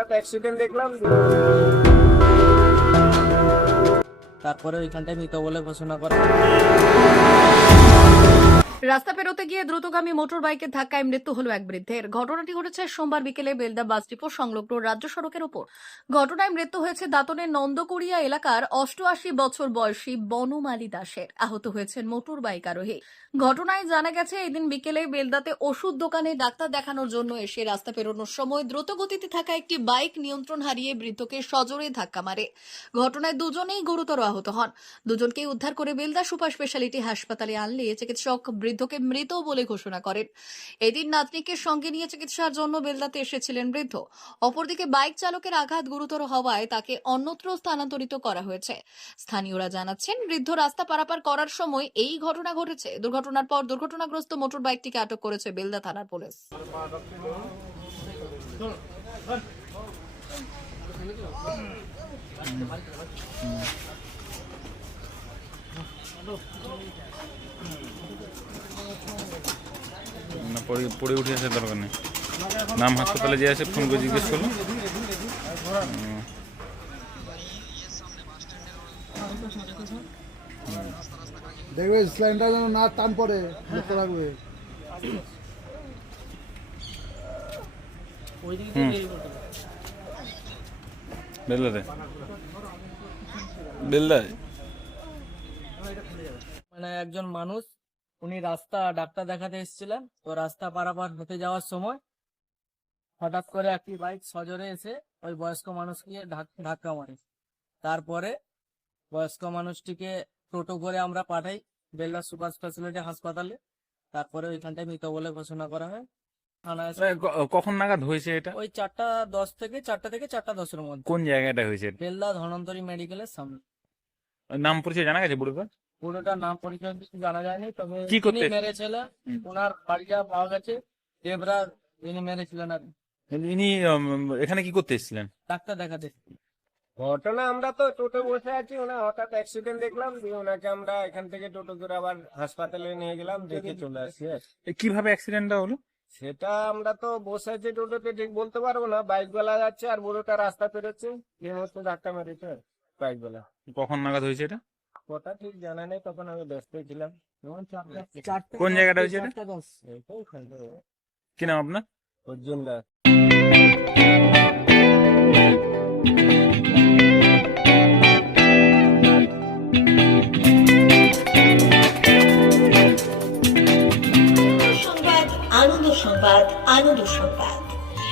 হঠাৎ অ্যাক্সিডেন্ট দেখলাম। তারপরে ওইখানটায় মৃত বলে ঘোষণা করা। রাস্তা পেরোতে গিয়ে দ্রুতগামী মোটর বাইকের ধাক্কায় মৃত্যু হলো এক বৃদ্ধের। ঘটনাটি ঘটেছে সোমবার বিকেলে বেলদা বাস ডিপো সংলগ্ন রাজ্য সড়কের ওপর। ঘটনায় মৃত্যু হয়েছে দাঁতনের নন্দকুড়িয়া এলাকার অষ্টআশি বছর বয়সী বনমালী দাসের। আহত হয়েছেন মোটর বাইক আরোহী। ঘটনায় জানা গেছে, এদিন বিকেলে বেলদাতে ওষুধ দোকানে ডাক্তার দেখানোর জন্য এসে রাস্তা পেরোনোর সময় দ্রুত গতিতে থাকা একটি বাইক নিয়ন্ত্রণ হারিয়ে বৃদ্ধকে সজোরে ধাক্কা মারে। ঘটনায় দুজনেই গুরুতর আহত হন। দুজনকেই উদ্ধার করে বেলদা সুপার স্পেশালিটি হাসপাতালে আনলে চিকিৎসক বৃদ্ধকে মৃত বলে ঘোষণা করেন। এদিন নাতনিকে সঙ্গে নিয়ে চিকিৎসার জন্য বেলদাতে এসেছিলেন বৃদ্ধ। অপরদিকে বাইক চালকের আঘাত গুরুতর হওয়ায় তাকে অন্যত্র স্থানান্তরিত করা হয়েছে। স্থানীয়রা জানাচ্ছেন, বৃদ্ধ রাস্তা পারাপার করার সময় এই ঘটনা ঘটেছে। দুর্ঘটনার পর দুর্ঘটনাগ্রস্ত মোটর বাইকটিকে আটক করেছে বেলদা থানার পুলিশ। না পড়ে পড়ে উঠে আসার দরকার নেই। নাম হাসপাতালে যে আছে ফোন করে জিজ্ঞেস করল। দেখবে সিলিন্ডার যেন না টান পড়ে লক্ষ্য রাখবে। হুম। বেলদাতে? বেলদায়? মানে একজন মানুষ উনি রাস্তা ডাক্তার দেখাতে এসেছিলেন। তো রাস্তা পারাপার হতে যাওয়ার সময় হঠাৎ করে একটি বাইক সজোরে এসে ওই বয়স্ক মানুষকে ধাক্কা মারে। তারপরে বয়স্ক মানুষটিকে টোটো করে আমরা পাঠাই বেল্লা সুপার স্পেশালিটি হাসপাতালে। তারপরে ওইখানটায় মৃত বলে ঘোষণা করা হয়। কখন নাগাদ হয়েছে এটা? ওই চারটা দশ থেকে চারটা থেকে চারটা দশের মধ্যে। কোন জায়গাটা হয়েছে? বেল্লা ধনন্তরী মেডিকেলের সামনে। নাম পরিচয় জানা গেছে বুড়োটা পুরোটা নাম পরিচয় কিছু জানা যায়নি তবে কি করতে যিনি এসেছে? ওনার বাড়িটা পাওয়া গেছে দেবরা যিনি মেরেছিলেন আর ইনি এখানে কি করতে এসেছিলেন? ডাক্তার দেখাতে। ঘটনা আমরা তো টোটো বসে আছি ওনা হঠাৎ অ্যাক্সিডেন্ট দেখলাম দিয়ে ওনাকে আমরা এখান থেকে টোটো করে আবার হাসপাতালে নিয়ে গেলাম দেখে চলে। এ, কীভাবে অ্যাক্সিডেন্টটা হলো? সেটা আমরা তো বসে আছি টোটোতে ঠিক বলতে পারব না বাইক বেলা যাচ্ছে আর বুড়োটা রাস্তা পেরোচ্ছে এই মতো ধাক্কা মেরেছে বাইক বেলা। কখন নাগাদ হয়েছে এটা? কথা ঠিক জানা নেই তখন আমি ব্যস্ত ছিলাম। কোন জায়গাটা হয়েছে কি নাম আপনার? অর্জুন দাস। সংবাদ আনন্দ সংবাদ আনন্দ সংবাদ।